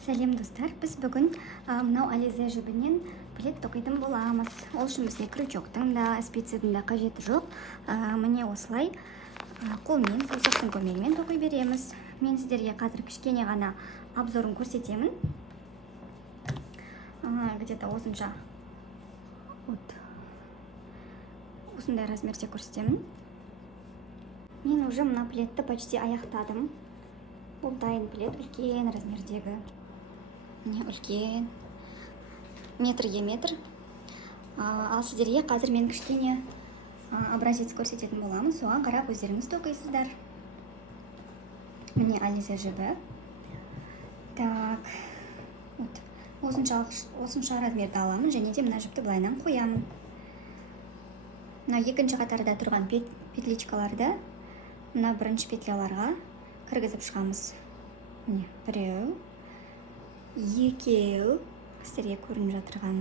Сәлем достар, біз бүгін мынау Ализе жібінен білет тоқитын боламыз. Ол үшін бізге крючоктың да, спицаның да қажеті жоқ. Міне осылай қолмен, саусақтың көмегімен тоқи береміз. Мен сіздерге қазір кішкене ғана обзорын көрсетемін. Где-то осынша осындай размерде көрсетемін. Мен уже мына плетті почти аяқтадым. Бұл дайын плет, үлкен размердегі. Міне үлкен, метрге метр. Ал сіздерге қазір мен кішкене образец көрсететін боламын. Соған қарап өздеріңіз тоқисыздар. Міне Ализе жібі. Так, осынша размерді аламын және де мына жіпті былайынан қоямын. Мына екінші қатарда тұрған петличкаларды мына бірінші петляларға кіргізіп шығамыз. Міне біреу, екеу, сіздерге көрініп жатырған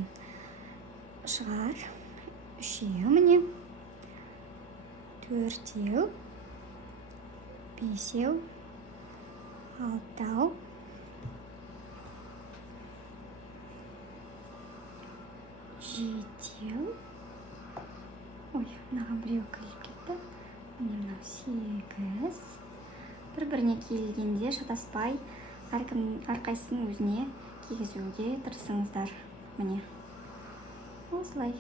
шығар, үшеу, міне төртеу, бесеу, алтау, жетеу, мынаған біреу кіріп кетті, міне мынау сегіз. Бір-біріне киілгенде шатаспай әрқайсысын өзіне кигізуге тырысыңыздар. Міне осылай.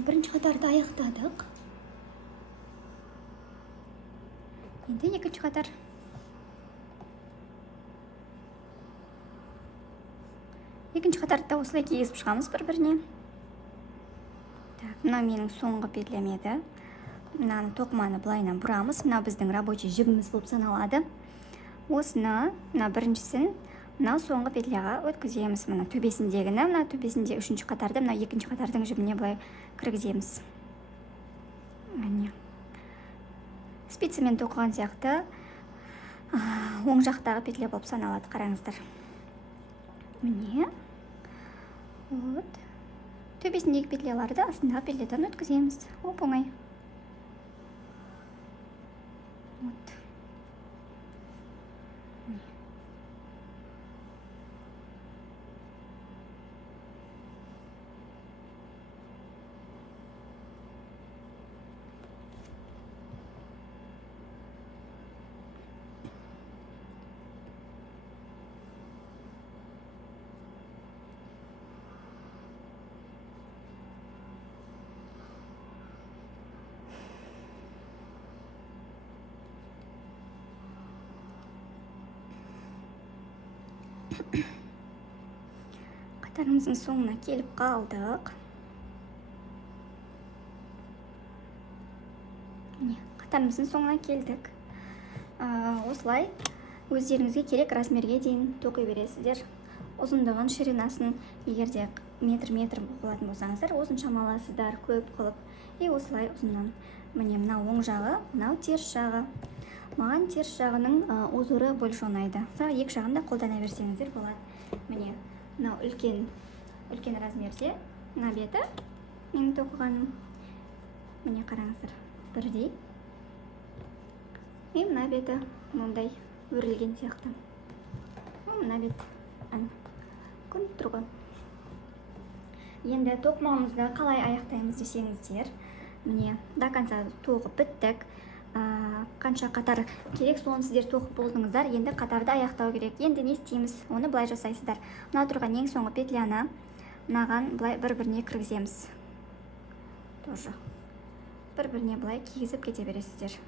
Бірінші қатарды аяқтадық. Енді екінші қатар. Екінші қатарды осылай кигізіп шығамыз бір-біріне. Мына менің соңғы петлям еді. Мынаны тоқыманы былайынан бұрамыз. Мына біздің рабочий жібіміз болып саналады. Осыны, мына біріншісін мына соңғы петляға өткіземіз. Мына төбесіндегіні, мына төбесінде үшінші қатарды, мына екінші қатардың жібіне былай кіргіземіз. Міне. Спицамен тоқыған сияқты оң жақтағы петля болып саналады, қараңыздар. Міне. Төбесіндегі петляларды астындағы петлядан өткіземіз. Оп-оңай. Қатарымыздың соңына келіп қалдық. Қатарымыздың соңына келдік. Осылай өздеріңізге керек размерге дейін тоқи бересіздер. Ұзындығын, ширинасын егерде метр болатын болсаңыздар, осыншама аласыздар көп қылып. Осылай ұзыннан. Міне мынау оң жағы, мынау теріс жағы. Маған теріс жағының узоры больше ұнайды. Екі жағын да қолдана берсеңіздер болады. Міне мынау үлкен размерде, мына беті менің тоқығаным. Міне қараңыздар, бірдей. Мына беті мұндай өрілген сияқты. Мына бет көрініп тұрған. Енді тоқымауымызды қалай аяқтаймыз десеңіздер, міне до конца тоқып біттік. Қанша қатар керек, соны сіздер тоқып болдыңыздар. Енді қатарды аяқтау керек. Енді не істейміз? Оны былай жасайсыздар. Мына тұрған ең соңғы петляны мынаған былай бір-біріне кіргіземіз. Тоже бір-біріне былай кигізіп кете бересіздер.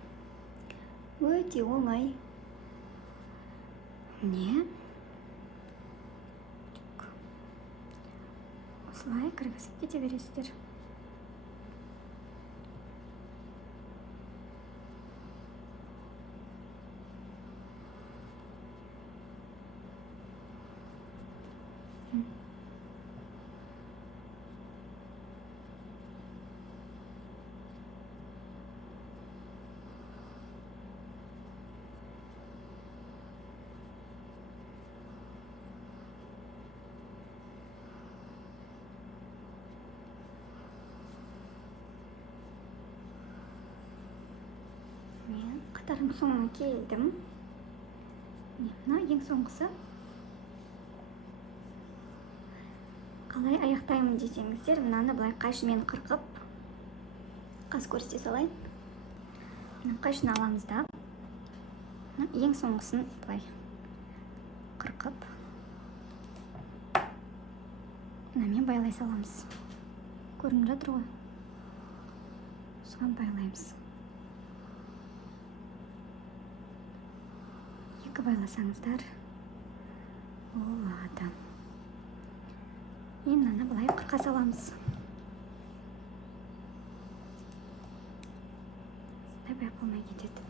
Өте оңай. Міне осылай кіргізіп кете бересіздер. Мен қатардың соңына келдім. Мына ең соңғысы. Қалай аяқтаймын десеңіздер, мынаны былай қайшымен қырқып, қас көрсете салайын. Қайшыны аламыз да, ең соңғысын былай қырқып, мынамен байлай саламыз. Көрініп жатыр ғой. Соған байлаймыз. Екі байласаңыздар болады. Енді мынаны былай қырқа саламыз. Бай-бай болмай кетеді.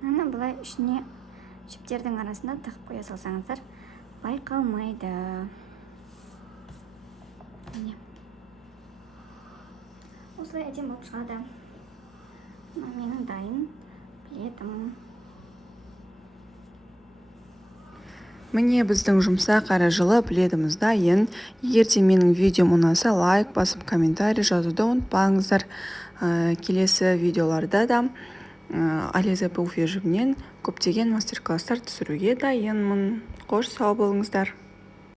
Мынаны былай ішіне жіптердің арасына тығып қоя салсаңыздар, байқалмайды. Осылай әдемі болып шығады. Менің дайын пледім. Міне біздің жұмсақ әрі жылы пледіміз дайын. Егер де менің видеом ұнаса, лайк басып, комментарий жазуды ұмытпаңыздар. Келесі видеоларда да Ализа Пуф режимінен көптеген мастер-класстар түсіруге дайынмын. Қош сау болыңыздар.